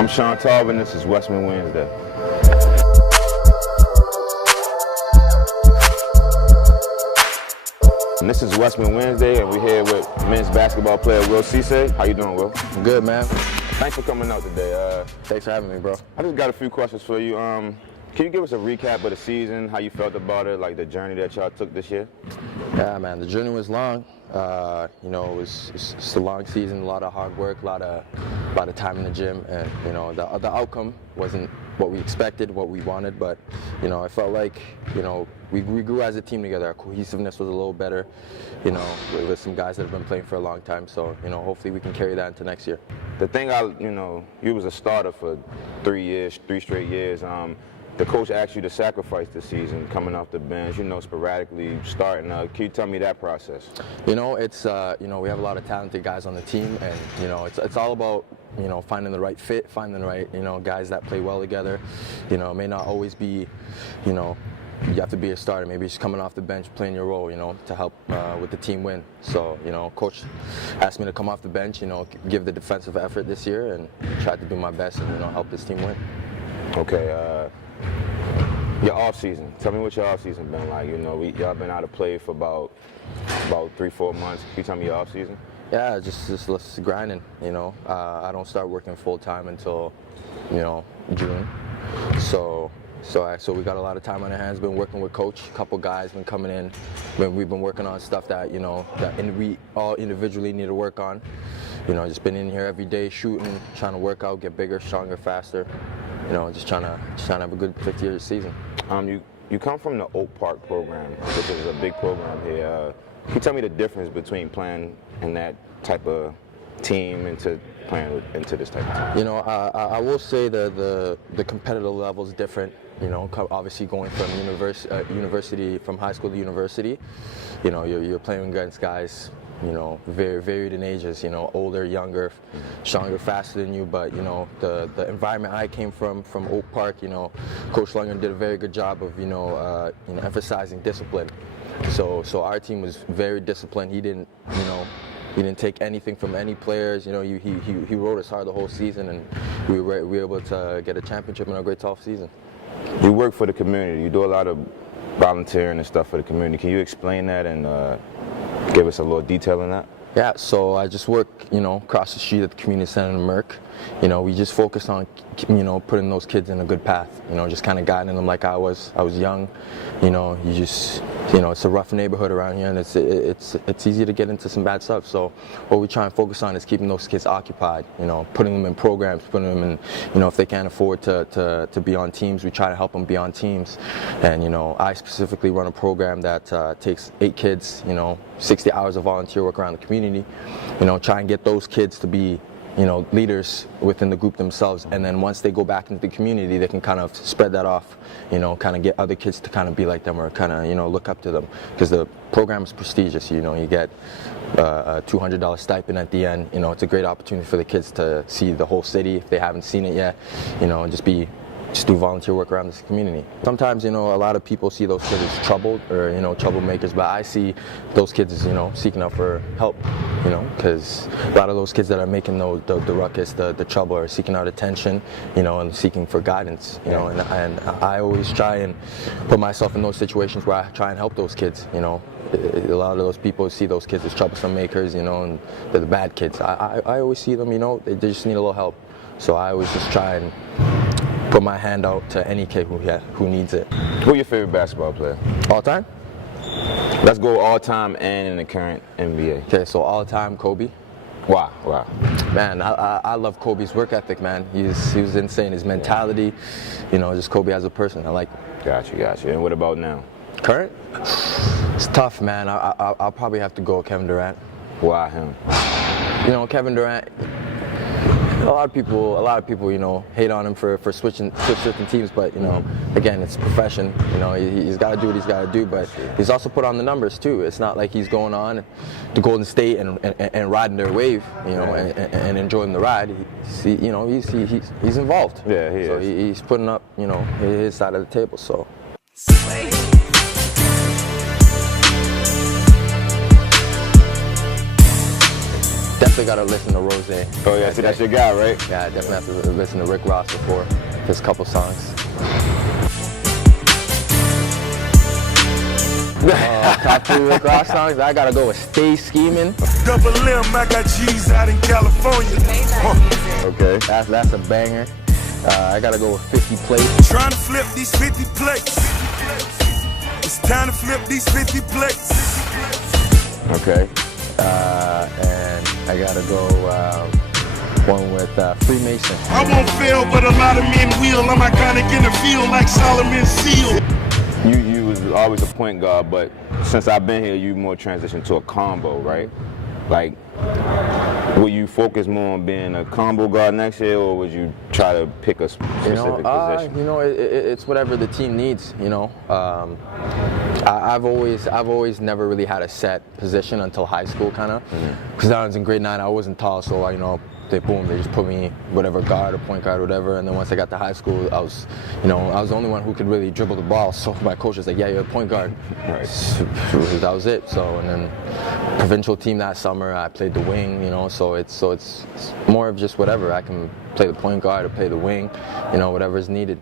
I'm Sean Tarver, and this is Wesmen Wednesday. And this is Wesmen Wednesday, and we're here with men's basketball player Will Sesay. How you doing, Will? I'm good, man. Thanks for coming out today. Thanks for having me, bro. I just got a few questions for you. Can you give us a recap of the season, how you felt about it, like the journey that y'all took this year? Yeah, man, the journey was long. It's a long season, a lot of hard work, a lot of time in the gym, and the outcome wasn't what we expected, what we wanted, but I felt like we grew as a team together. Our cohesiveness was a little better, with some guys that have been playing for a long time. So hopefully we can carry that into next year. The thing you was a starter for 3 straight years. The coach asked you to sacrifice the season, coming off the bench, sporadically starting. Can you tell me that process? It's we have a lot of talented guys on the team, and it's all about finding the right fit, finding the right guys that play well together. It may not always be you have to be a starter. Maybe just coming off the bench, playing your role, to help with the team win. So, coach asked me to come off the bench, give the defensive effort this year, and try to do my best and help this team win. Okay. Your off season. Tell me what your off season been like. Y'all been out of play for about 3-4 months. Can you tell me your off season? Yeah, just grinding. I don't start working full time until June. So we got a lot of time on our hands. Been working with coach. A couple guys been coming in. We've been working on stuff that we all individually need to work on. Just been in here every day shooting, trying to work out, get bigger, stronger, faster. Just trying to have a good 50-year season. You come from the Oak Park program, which is a big program here. Can you tell me the difference between playing in that type of team into playing into this type of team? I will say the competitive level is different. Obviously going from university, from high school to university, you're playing against guys, very varied in ages, older, younger, stronger, faster than you. But the environment I came from Oak Park, Coach Lundgren did a very good job of emphasizing discipline. So our team was very disciplined. He didn't take anything from any players. He rode us hard the whole season, and we were able to get a championship in a great tough season. You work for the community. You do a lot of volunteering and stuff for the community. Can you explain that and give us a little detail on that? Yeah, so I just work, across the street at the community center in Merck. We just focus on, putting those kids in a good path. Just kind of guiding them like I was young. It's a rough neighborhood around here, and it's easy to get into some bad stuff. So what we try and focus on is keeping those kids occupied. Putting them in programs, putting them in, if they can't afford to be on teams, we try to help them be on teams. And I specifically run a program that takes 8 kids, 60 hours of volunteer work around the community. Try and get those kids to be leaders within the group themselves, and then once they go back into the community, they can kind of spread that off, kind of get other kids to kind of be like them, or kind of, look up to them, because the program is prestigious. You get a $200 stipend at the end. It's a great opportunity for the kids to see the whole city if they haven't seen it yet, and just do volunteer work around this community. Sometimes, a lot of people see those kids as troubled or, troublemakers, but I see those kids as, seeking out for help, because a lot of those kids that are making the ruckus, the trouble, are seeking out attention, and seeking for guidance, and I always try and put myself in those situations where I try and help those kids, A lot of those people see those kids as troublesome makers, and they're the bad kids. I always see them, they just need a little help. So I always just try and put my hand out to any kid who needs it. Who's your favorite basketball player? All time? Let's go all time and in the current NBA. Okay, so all time, Kobe. Wow. Man, I love Kobe's work ethic, man. He was insane. His mentality, just Kobe as a person. I like it. Got you. And what about now? Current? It's tough, man. I'll probably have to go with Kevin Durant. Why him? Kevin Durant, a lot of people, hate on him for switching teams, but again, it's a profession. He's got to do what he's got to do, but he's also put on the numbers too. It's not like he's going on to Golden State and riding their wave, and enjoying the ride. He's involved. Yeah, he is. He's putting up, his side of the table. So. Definitely got to listen to Rose. Oh yeah, see, that's your guy, right? Yeah, I definitely have to listen to Rick Ross before his couple songs. Top 3 Rick Ross songs, I gotta go with Stay Scheming. Double M, I got cheese out in California. Okay. That's a banger. I gotta go with 50 Plates. Trying to flip these 50 plates. It's time to flip these 50 plates. Okay. And I gotta go one with Freemason. I won't fail, but a lot of men will. I'm iconic in the field like Solomon's seal. You was always a point guard, but since I've been here, you more transitioned to a combo, right? Like, will you focus more on being a combo guard next year, or would you try to pick a specific position? It's whatever the team needs. I've always never really had a set position until high school, kind of. Because I was in grade 9, I wasn't tall, so they just put me whatever guard or point guard or whatever. And then once I got to high school, I was the only one who could really dribble the ball. So my coach was like, "Yeah, you're a point guard." Right. That was it. So and then provincial team that summer, I played the wing. So it's more of just whatever. I can play the point guard or play the wing, whatever is needed.